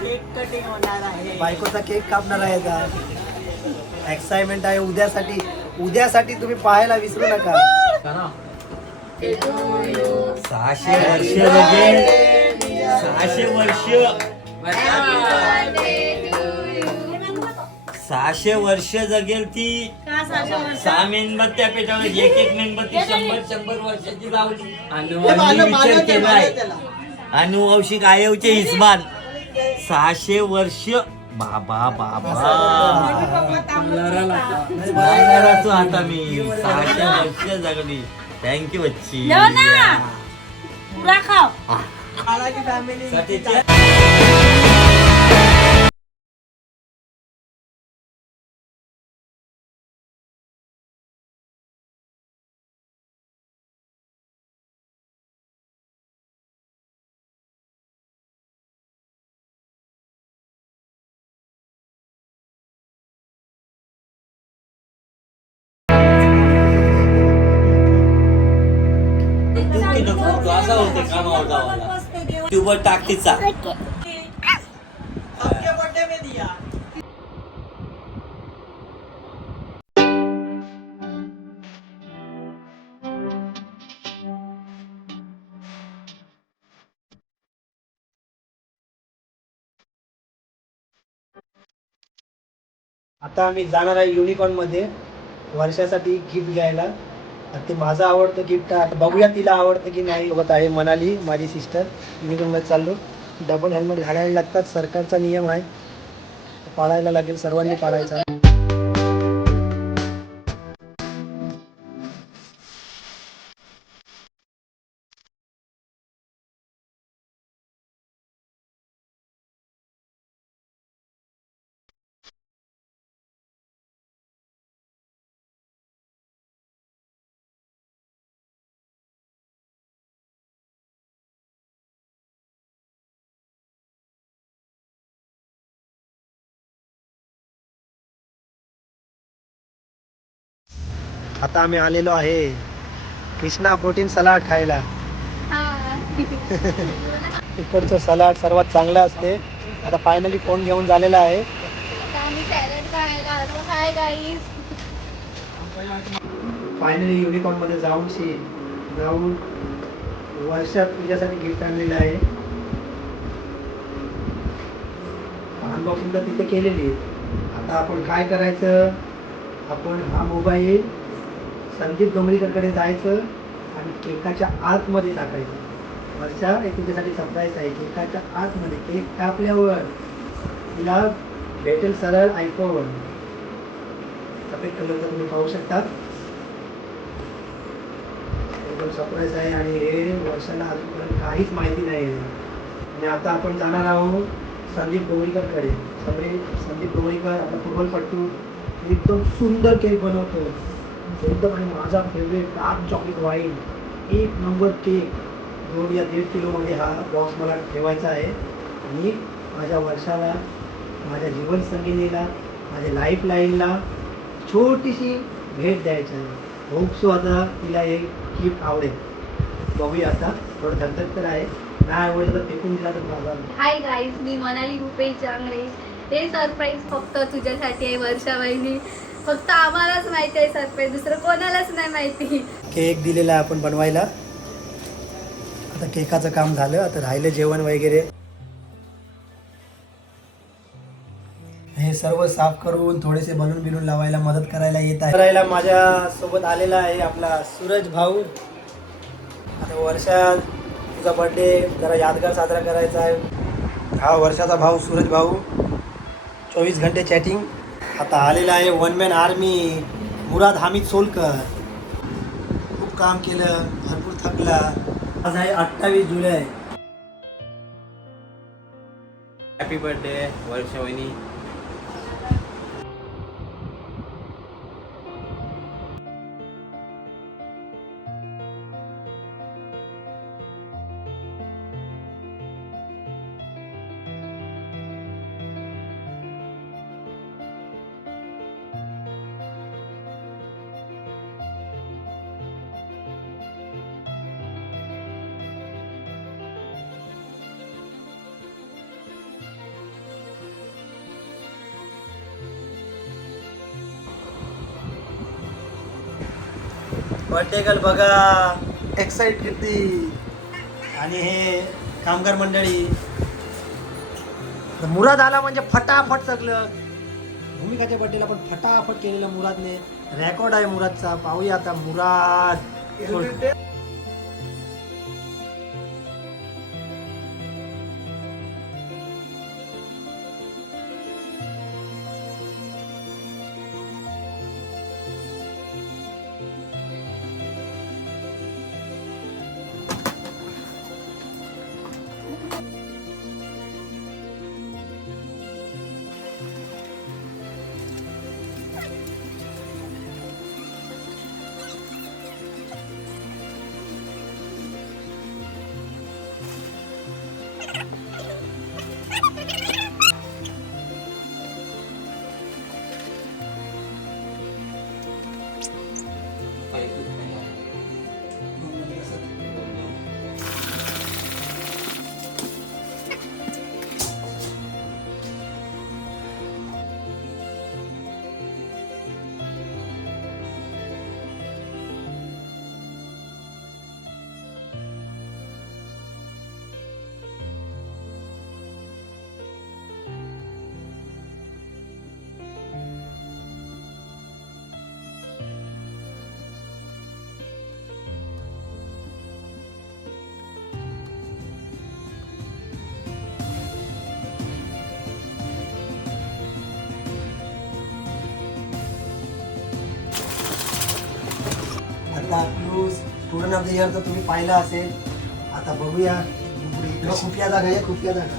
Cake cutting होणार आहे. बायकोचा केक कापणार आहे आता. एक्साइटमेंट आहे उद्यासाठी. उद्यासाठी तुम्ही पाहायला विसरू नका. 600 वर्ष जगेल. 600 वर्ष. 600 वर्ष जगेल ती. 6 मेणबत्त्या पेटवल्या. एक मेणबत्ती 100 वर्षाची लावली. विचार केलाय अनुवंशिक आयवचे हिसबान 600 वर्ष. बाबा बाबा आता मी 600 वर्ष जगली. थँक्यू बच्ची. असा होते कामावर गावाला ट्यूबर टाकीचा. आता आम्ही जाणार आहे युनिकॉर्न मध्ये वर्षासाठी गिफ्ट घ्यायला. ते माझं आवडतं गिफ्ट. आता बघूया तिला आवडतं की नाही. होत आहे मनाली माझी सिस्टर. युनिकॉर्न मध्ये चाललो. डबल हेल्मेट घालायला लागतात. सरकारचा नियम आहे, पाळायला लागेल. सर्वांनी पाळायचा. आता आम्ही आलेलो आहे कृष्णा प्रोटीन सलाड खायला. इकडचं सलाड सर्वात चांगलं असते. आता फायनली फोन घेऊन झालेला आहे. फायनली युनिकॉर्न मध्ये जाऊन वर्षात तुझ्यासाठी गिफ्ट आणलेलं आहे. अनबॉक्सिंग तर तिथे केलेली. आता आपण काय करायचं. आपण हा मोबाईल संदीप डोंगरीकरकडे जायचं आणि केकाच्या आतमध्ये टाकायचं. वर्षा हे तुझ्यासाठी सरप्राईज आहे. केकाच्या आतमध्ये केक कापल्यावर तिला भेटेल सरळ आयफोन. सफेद कलरचा तुम्ही पाहू शकता. एकदम सरप्राईज आहे आणि हे वर्षाला अजूनपर्यंत काहीच माहिती नाही. आणि आता आपण जाणार आहोत संदीप डोंगरीकरकडे. संदीप डोंगरीकर आपला फुटबॉलपट्टू एकदम सुंदर केक बनवतो एकदम. आणि माझा favourite dark chocolate wine 1 number cake 2 या 1.5 किलोमध्ये हा बॉक्स मला ठेवायचा आहे. आणि माझ्या वर्षाला, माझ्या जीवनसंगिनीला, माझ्या लाईफ लाईनला छोटीशी भेट द्यायची आहे. होप सो आता तिला एक गिफ्ट आवडेल. बघूया. आता थोडं धगधग तर आहे. नाही आवडलं तर फेकून दिला तर माझा. हाय गाईज, मी मनाली भूपेश जांगळे. हे सरप्राईज फक्त तुझ्यासाठी आहे वर्षा वहिनी. फक्त आम्हालाच माहिती आहे सरप्राईज, दुसरं कोणालाच नाही माहिती. केक दिलेला आहे आपण बनवायला. आता केकाचं काम झालं. आता राहिलं जेवण वगैरे. हे सर्व साफ करून थोडेसे बलून बिलून लावायला मदत करायला येत आहे. करायला माझ्या सोबत आलेला आहे आपला सूरज भाऊ. आता वर्षा तुझा बर्थडे जरा यादगार साजरा करायचा आहे. हा वर्षाचा भाऊ सूरज भाऊ 24 घंटे चॅटिंग. आता आलेला आहे वन मॅन आर्मी मुराद हामिद सोलकर. खूप काम केलं, भरपूर थकला. आज आहे 28 जुलै. हॅपी बर्थडे वर्षा वहिनी. बर्थडे गर्ल बघा एक्साइट किती. आणि हे कामगार मंडळी. मुराद आला म्हणजे फटाफट सगळं. भूमिकाच्या बर्थडेला पण फटाफट केलेलं मुरादने. रेकॉर्ड आहे मुरादचा. पाहूया आता मुराद. आता स्टुडंट ऑफ द इयर तर तुम्ही पाहिलं असेल. आता बघूया खुफिया जागा आहे. खुफिया जागा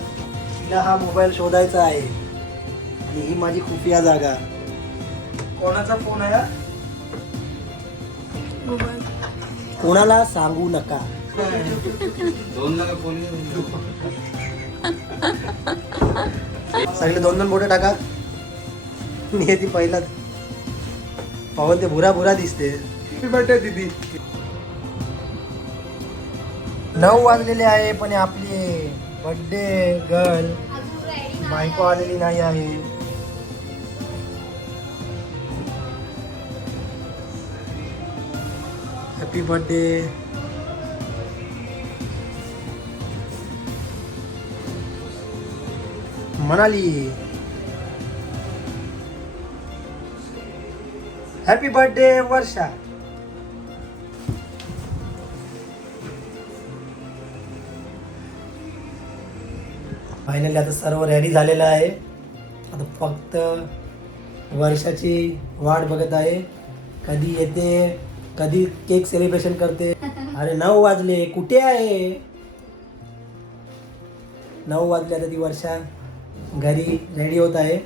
तिला हा मोबाईल शोधायचा आहे. आणि ही माझी खुफिया जागा. कोणाचा फोन आहे? कोणाला सांगू नका. सगळे 2-2 बोटे टाका. मी ती पहिलाच पाहून ते भुरा भुरा दिसते. बर्थडे दीदी. 9 वाजलेले आहे पण आपली बर्थडे गर्ल बायको आलेली नाही आहे. Happy birthday. Manali. Happy birthday Varsha. Finally आता सर्व रेडी झालेलं आहे. आता फक्त वर्षाची वाट बघत आहे. कधी येते, कधी केक सेलिब्रेशन करते. अरे 9 वाजले, कुठे आहे? 9 वाजले. आता ती वर्षा घरी रेडी होत आहे.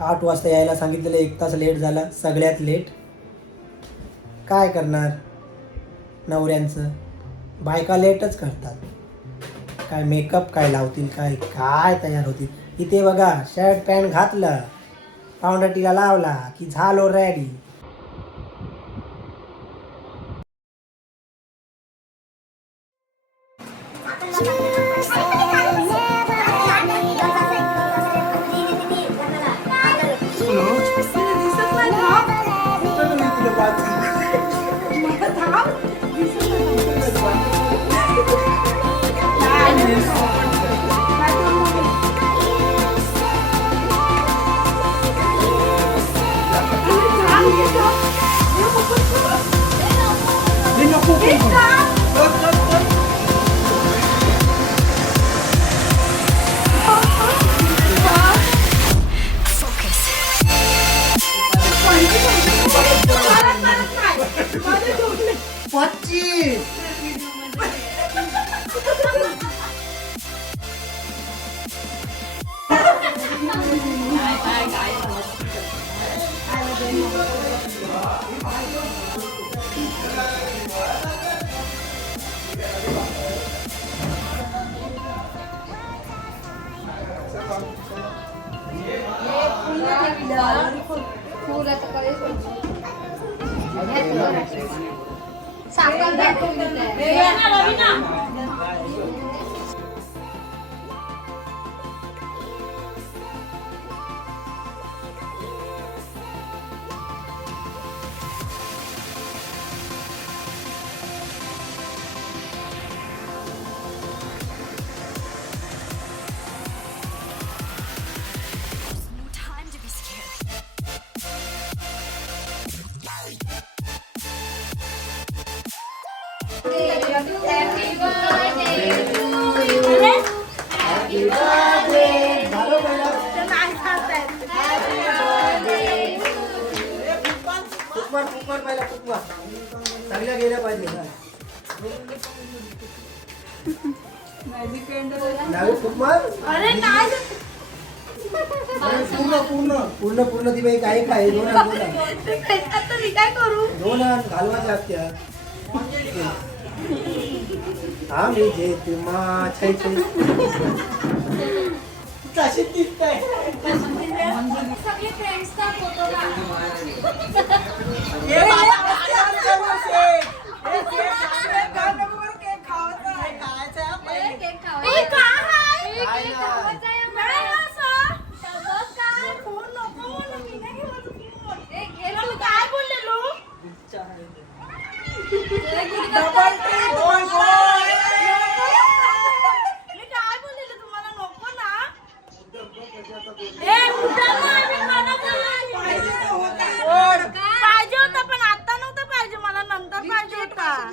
8 वाजता यायला सांगितलेलं, 1 तास लेट झाला. सगळ्यात लेट. काय करणार नवऱ्यांचं, बायका लेटच करतात. काय मेकअप काय लावतील, काय काय तयार होतील. इथे बघा शर्ट पॅन्ट घातलं, पावडर टिला लावला की झालो रेडी. झालं पहिला कुकमार पहिला कुकमार चांगल्या गेल्या पाहिजे डावी कुकमार पूर्ण ती बाई काय काय दोन काय करू घालवाच लागत्या आम्ही जे तुम्हा सगळे फ्रेंड्सचा फोटो पाहिजे होता पण आता नव्हतं पाहिजे मला नंतर पाहिजे होता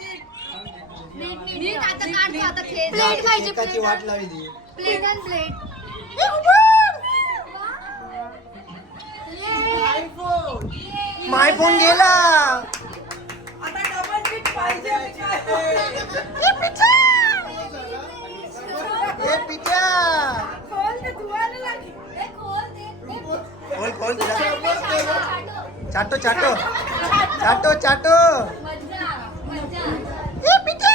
प्लेट खायची एकाची वाट लावली plate and plate my phone गेला आता डबल पीठ पाहिजे ए पिट्या खोल ते धुवायला लागेल खोल चाटो चाटो चाटो चाटो मज्जा मज्जा ए Pitya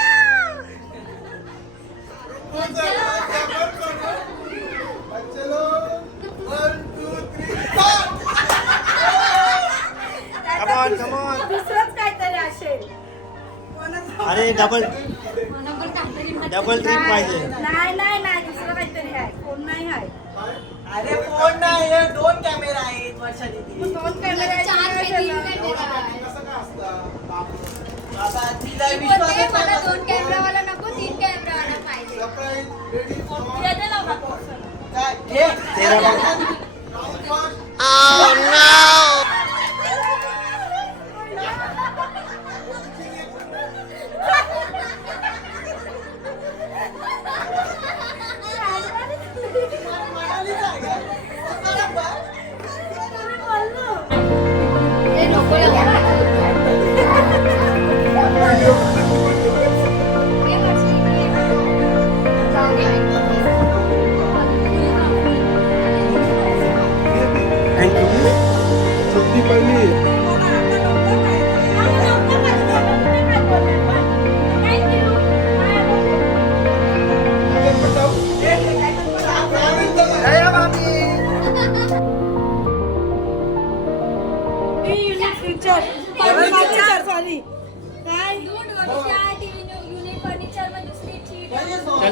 Come on, come on. दुसरंच काहीतरी असेल अरे डबल ट्रिप पाहिजे नाही दुसरं काहीतरी आहे फोन नाही आहे अरे फोन नाही हे दोन कॅमेरा आहेत वर्षा दीदी दोन कॅमेरा आता तिला विश्वास मला 2 कॅमेरावाला नको 3 कॅमेरावाला पाहिजे काय तेरा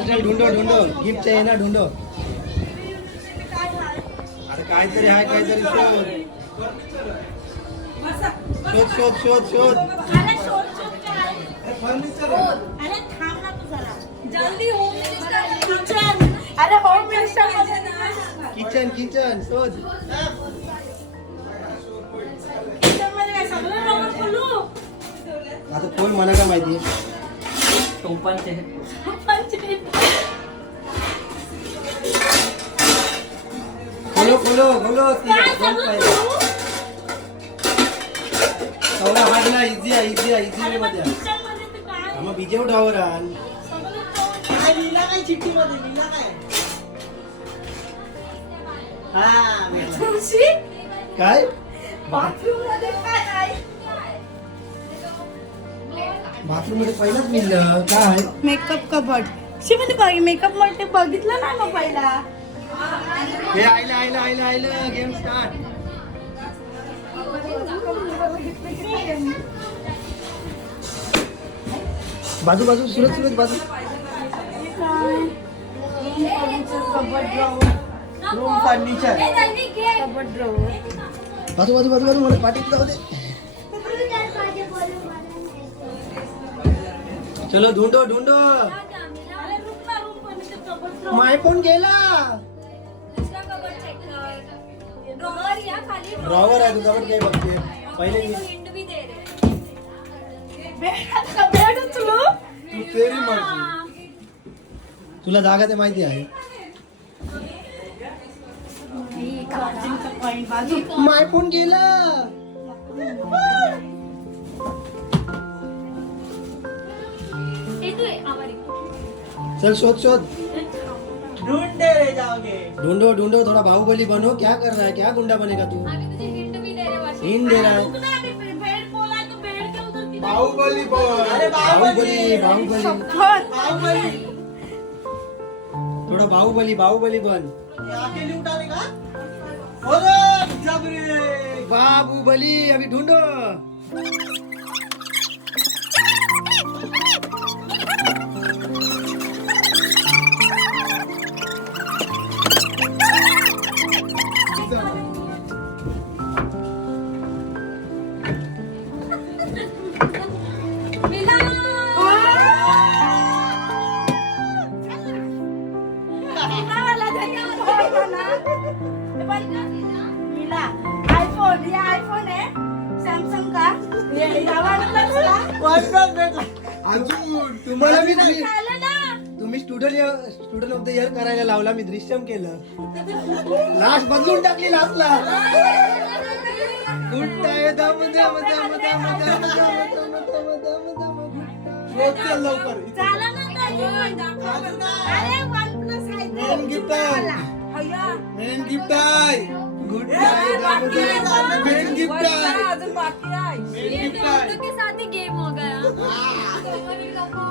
चल ढूंढो गिफ्ट चाहिए ना ढूंढो अरे काहीतरी आहे काहीतरी शोध किचन शोध आता कोण मला काय माहिती खोलो एवढा हाडला इझी मध्ये मग बीजे उठावर चिठ्ठी मध्ये लिहिला काय बाथरूम मध्ये काय आहे बाथरूम मध्ये पहिलाच मिळलं काय मेकअप कबड म्हणजे मेकअप मध्ये बघितलं नाही मग पहिला हे आईलं गेम स्टार्ट बाजू सुरत बाजू रूम फर्निचर कबड ड्रॉवर बाजू मला पाठीत जाऊ दे चलो ढूंढो माय फोन गेला ड्रॉवर आहे तुझा पण काही बघते पहिले बेड उचलू तू तेरी मर्जी. तुला जागा ते माहिती आहे. माय फोन गेला. चल शोध शोध. ढूंढे रे जाओगे. ढूंढो ढूंढो थोड़ा बाहुबली बनो. क्या कर रहा है? क्या गुंडा बनेगा तू? हिंट दे रहा है. बाहुबली बोल. अरे बाहुबली बाहुबली बाहुबली. थोडं बाहुबली बाहुबली बन. अकेले उठाने का. अरे जबरे. बाहुबली अभी ढूंढो. आयफोन. हे आयफोन आहे. सॅमसंग का. OnePlus भेटला. अजून तुम्हाला मी झालं ना. तुम्ही स्टुडंट ऑफ द इयर करायला लावला. मी दृश्यम केलं. लास्ट बदलून टाकली लास्टला. गुट्टाय दम दम दम दम दम दम चल लवकर. झालं ना त्याची. अरे OnePlus आहे. मेन गिफ्ट आहे. हय्या. मेन गिफ्ट आहे. गुट्टाय दम दम. मेन गिफ्ट आहे. अजून बाकी आहे. मेन गिफ्ट आहे. गेम हो गया.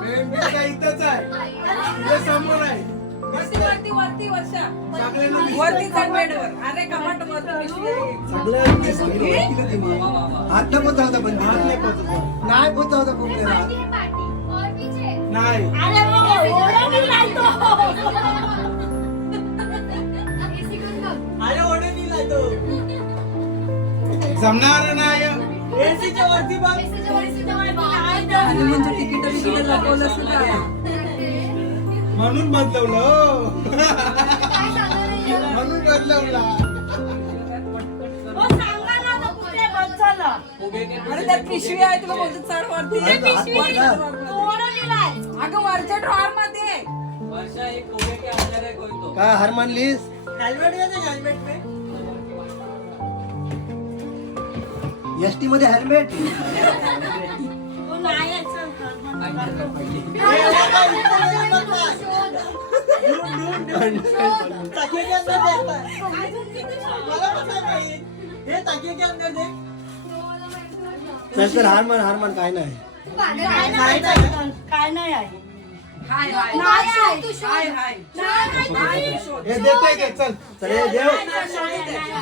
मेन गिफ्ट आहे इथंच आहे. इथे समोर आहे. वरती वर्षा. सगळ्यांना दिसतंय. वरती चढ बेडवर. अरे कपाट वरती पिशवी आहे. आता पोचा होता पण नाही पोचा होता पोपलेला. नाही. अरे हो, एवढं मी लायतो. अरे ओढे मी लायतो. जमणार नाही. एसीच्या वरती बघ. तिकीट लपवलं सुद्धा. म्हणून बदलवलं. म्हणून बदलवला. हो सांगा ना आता कुठे बस झालं. अरे त्यात पिशवी आहे. तुला बोलतो चढ वरती. ओढून लिहिलाय. अगं वरच्या ड्रॉअर मध्ये. काय हार मानलीस? हेल्मेट घ्यायचं. हेल्मेट में एसटी मध्ये हेल्मेट. नाही चल तर हार मान काय नाही. काय नाही आहे. हे देते घे चल. चल हे देव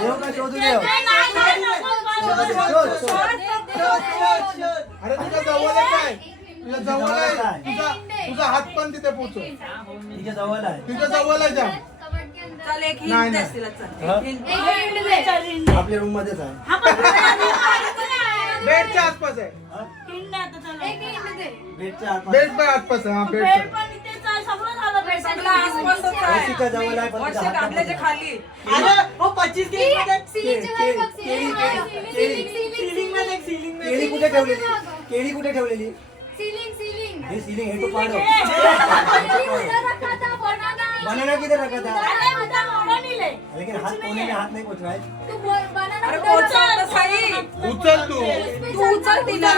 देव का शोधू देव. अरे तुझ्या जवळ आहे. तुझ्या जवळ आहे. तुझा हात पण तिथे पोचव. तिच्या जवळ आहे. तुझ्या जवळ आहे जा. चल एक नाही, हिंट नाही. असतील. आपल्या रूम मध्येच आहे. बेडच्या आसपास आहे. बेडच्या आत. बेडच्या आसपास आहे. हा बेड. एसीच्या जवळ आहे पण तिच्या हातात खाली. अरे हो 25 केळी कुठे ठेवलेली? केळी कुठे ठेवलेली? हे सीलिंग हे तो पाडो. बनाना किधर रखा था? लेकिन हाथ कोने में हाथ नहीं पहुंच है. उचल तू. उचल तिला.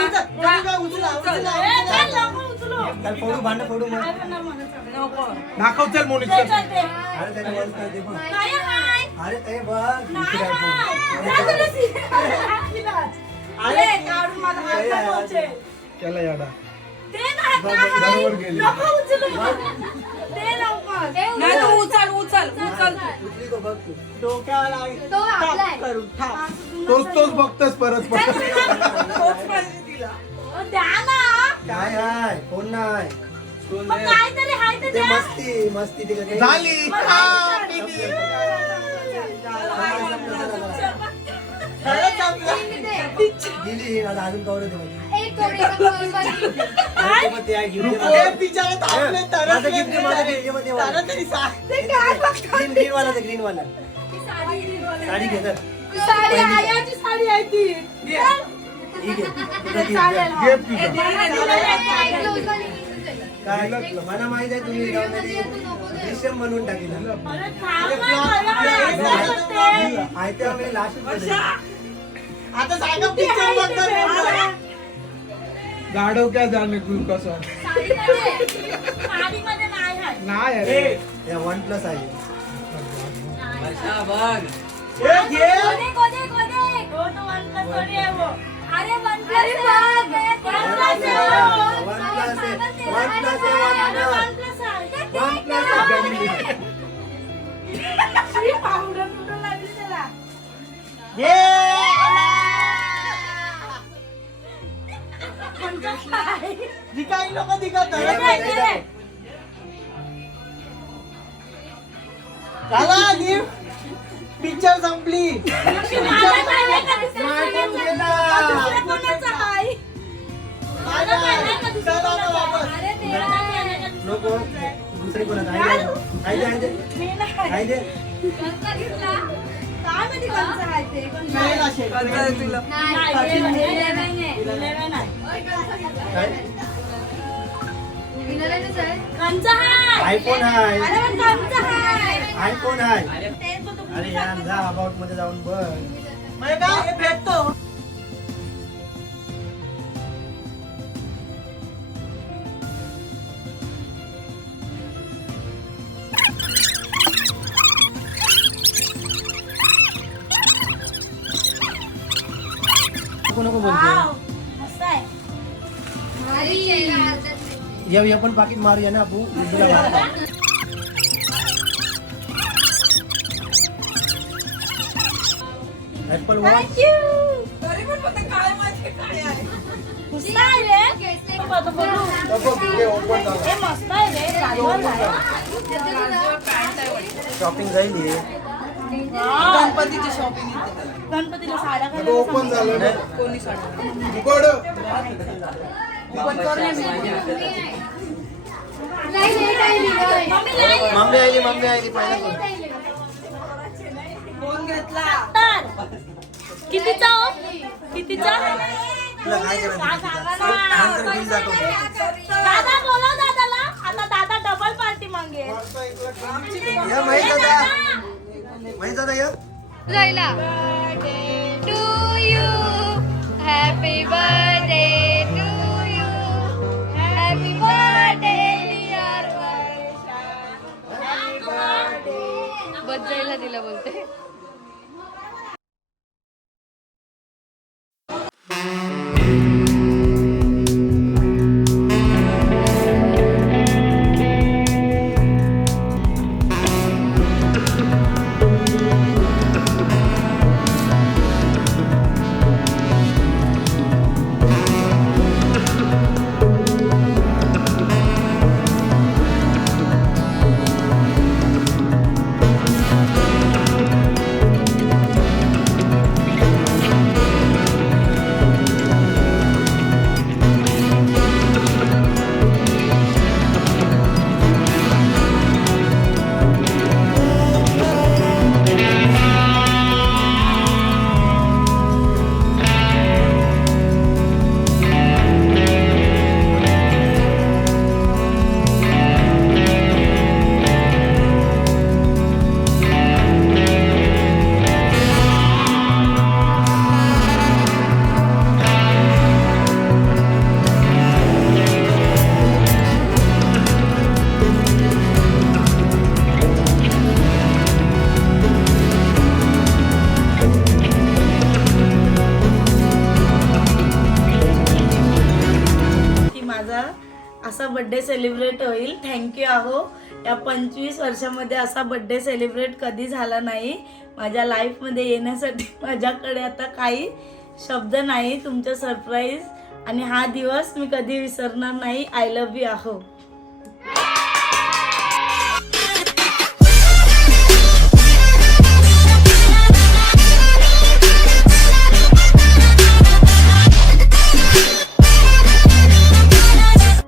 चल फोडू भांड फोडू मग. दाखव चल मोनिका. अरे त्याने बंद कर दे बघ. अरे ते बघ. अरे काढून माझा हात नको उचल. त्याला याडा. ते ना बरोबर गेली. नको उचलू. ते लवकर. नाही तू उचल उचल उचल. उचली तो बघ तू. डोक्याला लागेल. तो आपला आहे. करू थांब. तोच बघतोस परत परत. तोच पाहिजे तिला. द्या ना. काय आहे? कोण नाही. मग काहीतरी हाय तर ते द्या. मस्ती तिकडे. झाली. गेली आता अजून कवर दे मला. एक थोडीसा कॉल बघ. मग ते आहे गिफ्ट ग्रीन वाला ते ग्रीन वाला साडी घे तर. साडी आयाची साडी आहे ती. ठीक आहे. चालेल. गिफ्ट ए, तुझं. दे ना, दे ना. एक close वाली ring आहे. काय मला माहित आहे तुम्ही दृश्यम बनवून टाकेल आयत्या वेळी लास्ट आता सांगा पिक्चर बघतात गाडव क्या जाणे तू कसं नाही अरे OnePlus आहे वर्षा बघ काही लोक दिखत पिक्चर संपली नको दुसरी कोण आहे दे आयफोन आहे आयफोन आहे अरे यार जा अबाउट मध्ये जाऊन बघ भेटतो नको बोलतो ये पण पाकिट मारूया ना आपण ऍपल वॉच तरी पण फक्त काय माहिती काय आहे शॉपिंग जाईल गणपतीची शॉपिंग गणपतीला साड्या ओपन झालं कोणी साड्या उघड मम्मी आली पहिला फोन घेतला कितीचा हो? कितीचा तुला काय करायचं घेऊन जातो दादा बोलव दादाला आता दादा डबल पार्टी मागे या माहित दादा या राहिला to you happy birthday to you happy birthday dear Varsha happy birthday बजायला दिला बोलते असा बर्थडे सेलिब्रेट होईल. थँक्यू आहो. या 25 वर्षामध्ये असा बर्थडे सेलिब्रेट कधी झाला नाही माझ्या लाईफमध्ये. येण्यासाठी माझ्याकडे आता काही शब्द नाही. तुमचं सरप्राईज आणि हा दिवस मी कधी विसरणार नाही. आय लव्ह यू आहो.